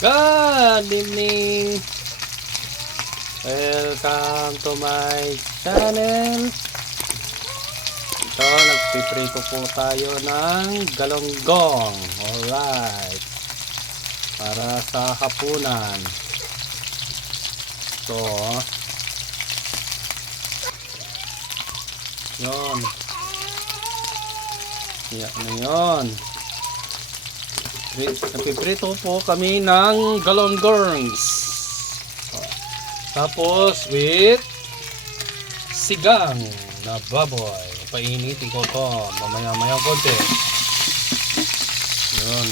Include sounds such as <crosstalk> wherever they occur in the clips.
Good evening! Welcome to my channel. Ito, nagpiprito po tayo ng galonggong. Alright. Para sa hapunan. Ito. Yun. Yan na yun. Pri- Napiprito po kami ng galonggorns. Tapos with sigang na baboy. Painitin ko to mamaya-maya konti. Yun.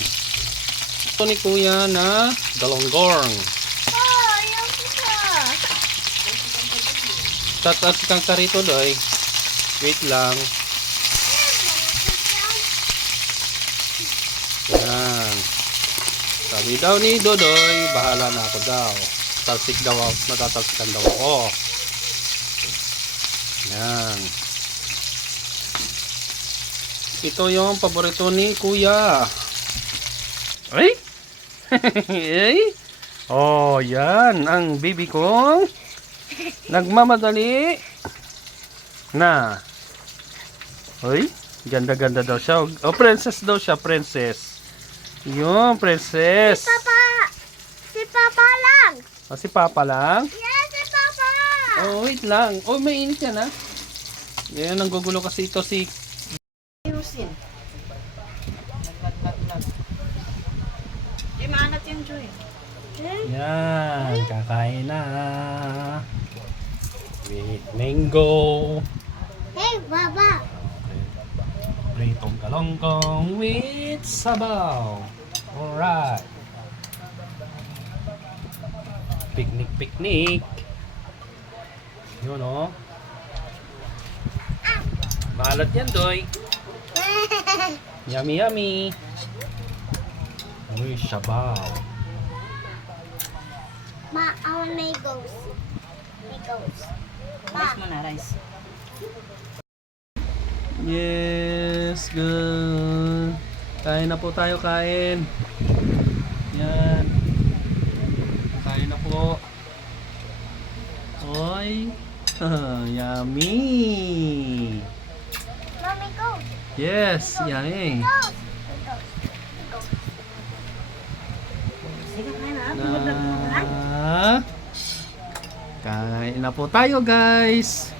Ito ni kuya na galonggorn. Oh, yung isa. Tatas kang karito doy. Wait lang. Yan. Sabi daw ni Dodoy, bahala na ako daw. Talsik daw ako, matatalsikan daw ako. Yan. Ito yung paborito ni Kuya. Ay! <laughs> Ay! Oh, yan. Ang bibi kong nagmamadali na. Uy, ganda-ganda daw siya. Oh, princess daw siya, princess. Yung princess. Papa. Si Papa lang. O, si Papa lang. Yes, si Papa. Oh, wait lang. Oh, may init yan, ha? Ngayon, nanggugulo kasi ito si... Ayusin. Maanat yung Joy. Yan, kakain na. With mango. Hey, Baba. Pritong kalongkong with sabaw. Alright. Picnic, picnic. Yun, oh. Maalat yan, Doy. <laughs> Yummy, yummy. Uy, sabaw. Ma, I want mangoes. Mangoes. Ma, Rice mo na, rice. Yes, good. Kain na po tayo, kain. Yan. Kain na po. Oy. <laughs> yummy. mommy goes. Yes, yummy. Lang mo na. Na, kain na po tayo, guys.